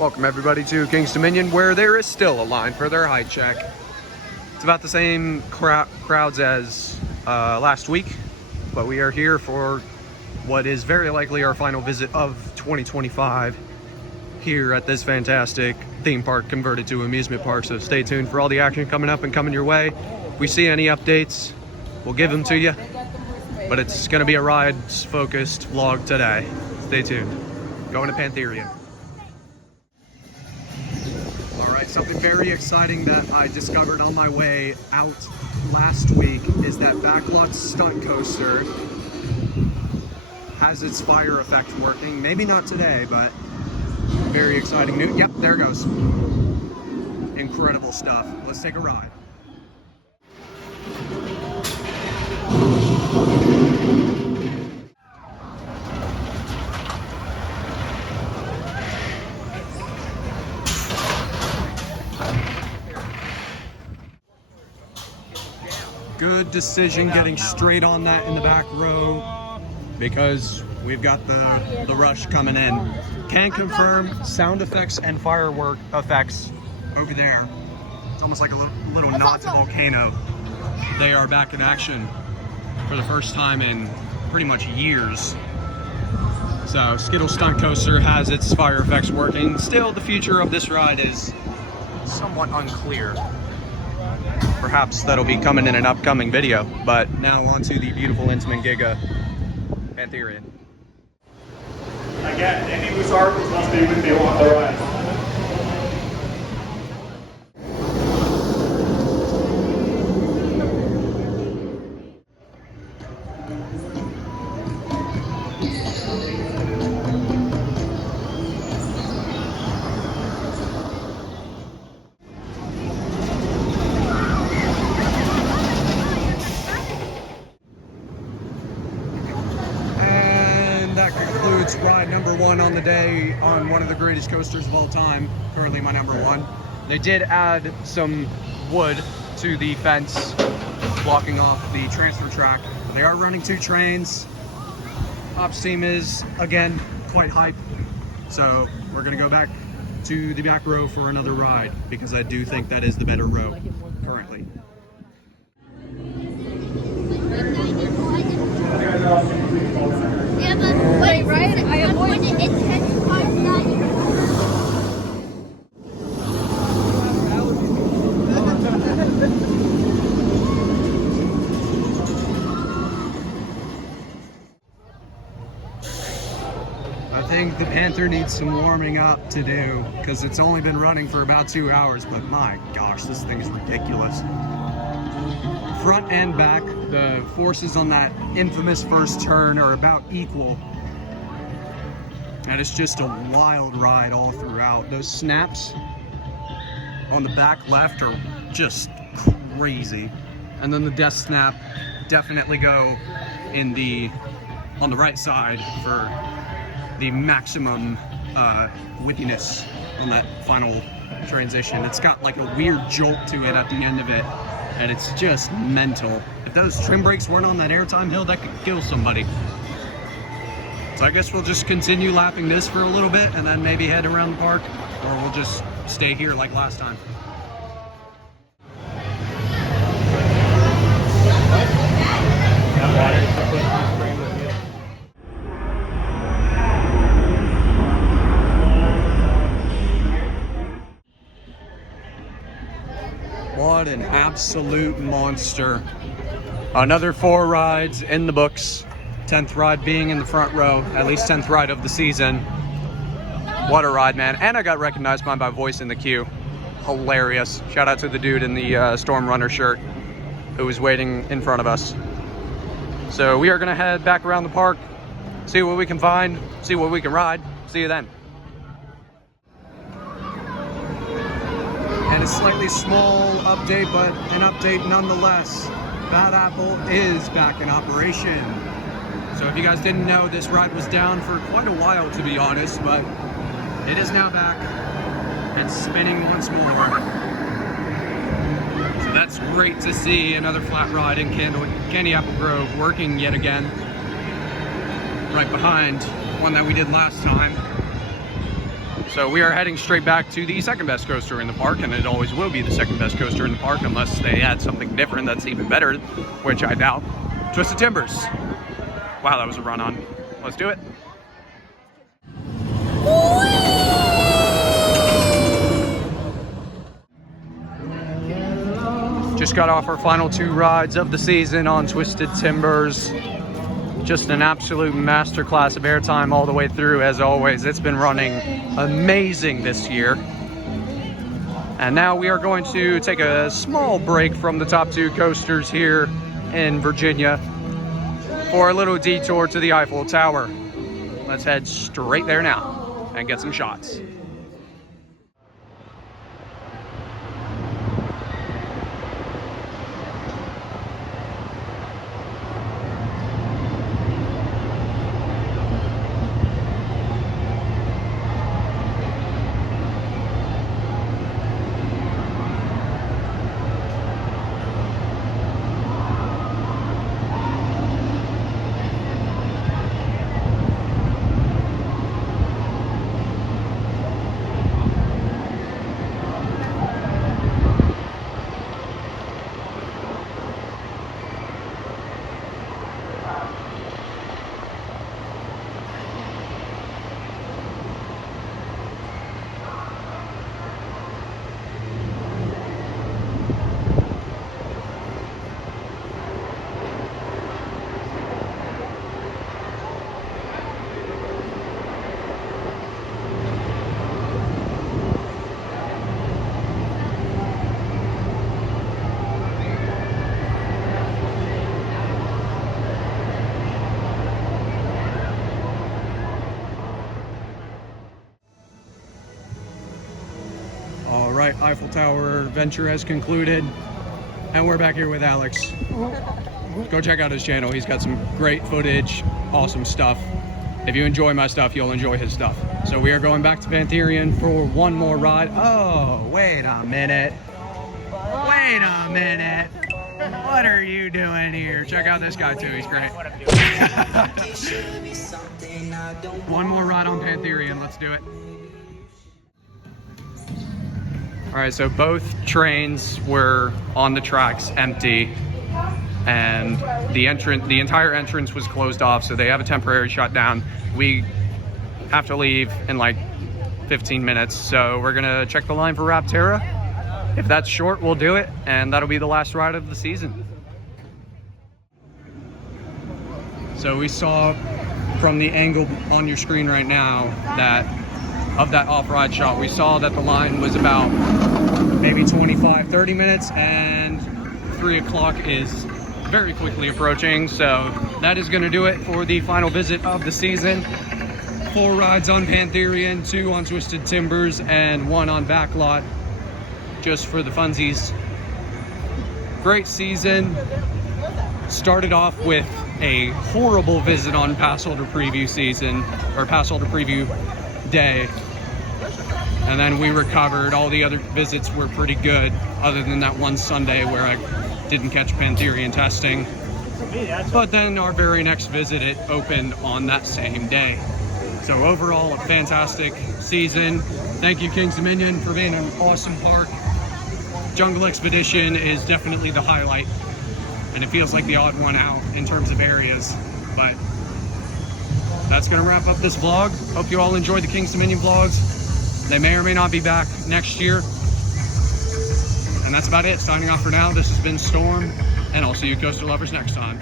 Welcome everybody to King's Dominion, where there is still a line for their height check. It's about the same crowds as last week, but we are here for what is very likely our final visit of 2025 here at this fantastic theme park converted to amusement park. So stay tuned for all the action coming up and coming your way. If we see any updates, we'll give them to you, but it's going to be a rides focused vlog today. Stay tuned. Going to Pantherian. Something very exciting that I discovered on my way out last week is that Backlot stunt coaster has its fire effect working. Maybe not today, but very exciting news. Yep, there it goes. Incredible stuff. Let's take a ride. Good decision getting straight on that in the back row because we've got the rush coming in. Can confirm sound effects and firework effects over there. It's almost like a little Knott's volcano. They are back in action for the first time in pretty much years. So Skittle Stunt Coaster has its fire effects working. Still, the future of this ride is somewhat unclear. Perhaps that'll be coming in an upcoming video, but now on to the beautiful Intamin Giga Pantherian. Again, any whose heart must be with you on the ride. Ride number one on the day on one of the greatest coasters of all time, currently my number one. They did add some wood to the fence blocking off the transfer track. They are running 2 trains. Ops team is again quite hype, so we're gonna go back to the back row for another ride because I do think that is the better row currently. Yeah, but wait, right? I avoid it. It's 10 times that. I think the Panther needs some warming up to do because it's only been running for about 2 hours, but my gosh, this thing is ridiculous. Front and back, the forces on that infamous first turn are about equal. And it's just a wild ride all throughout. Those snaps on the back left are just crazy. And then the death snap definitely go on the right side for the maximum whippiness on that final transition. It's got like a weird jolt to it at the end of it. And it's just mental. If those trim brakes weren't on that airtime hill, that could kill somebody. So I guess we'll just continue lapping this for a little bit and then maybe head around the park, or we'll just stay here like last time. What an absolute monster. Another 4 rides in the books. 10th ride being in the front row, at least 10th ride of the season. What a ride, man. And I got recognized by my voice in the queue. Hilarious. Shout out to the dude in the Storm Runner shirt who was waiting in front of us. So we are gonna head back around the park, see what we can find, see what we can ride. See you then. And a slightly small update, but an update nonetheless. Bad Apple is back in operation. So if you guys didn't know, this ride was down for quite a while, to be honest, but it is now back and spinning once more. So that's great to see. Another flat ride in Candy Apple Grove working yet again. Right behind one that we did last time. So we are heading straight back to the second best coaster in the park, and it always will be the second best coaster in the park unless they add something different that's even better, which I doubt. Twisted Timbers. Wow, that was a run on. Let's do it. Just got off our final 2 rides of the season on Twisted Timbers. Just an absolute masterclass of airtime all the way through, as always. It's been running amazing this year. And now we are going to take a small break from the top 2 coasters here in Virginia for a little detour to the Eiffel Tower. Let's head straight there now and get some shots. All right, Eiffel Tower adventure has concluded, and we're back here with Alex. Go check out his channel. He's got some great footage, awesome stuff. If you enjoy my stuff, you'll enjoy his stuff. So we are going back to Pantherian for one more ride. Oh, wait a minute. Wait a minute. What are you doing here? Check out this guy too, he's great. One more ride on Pantherian, let's do it. All right, so both trains were on the tracks empty, and the entire entrance was closed off, so they have a temporary shutdown. We have to leave in like 15 minutes, so we're gonna check the line for Rapterra. If that's short, we'll do it, and that'll be the last ride of the season. So we saw from the angle on your screen right now that of that off-ride shot, we saw that the line was about maybe 25-30 minutes, and 3 o'clock is very quickly approaching. So that is going to do it for the final visit of the season. 4 rides on Pantherian, 2 on Twisted Timbers, and 1 on Backlot, just for the funsies. Great season. Started off with a horrible visit on pass holder preview season, or pass holder preview day, and then we recovered. All the other visits were pretty good, other than that one Sunday where I didn't catch Pantherian testing. But then our very next visit, it opened on that same day. So overall, a fantastic season. Thank you, King's Dominion, for being an awesome park. Jungle Expedition is definitely the highlight, and it feels like the odd one out in terms of areas, but that's going to wrap up this vlog. Hope you all enjoyed the King's Dominion vlogs. They may or may not be back next year. And that's about it. Signing off for now. This has been Storm, and I'll see you coaster lovers next time.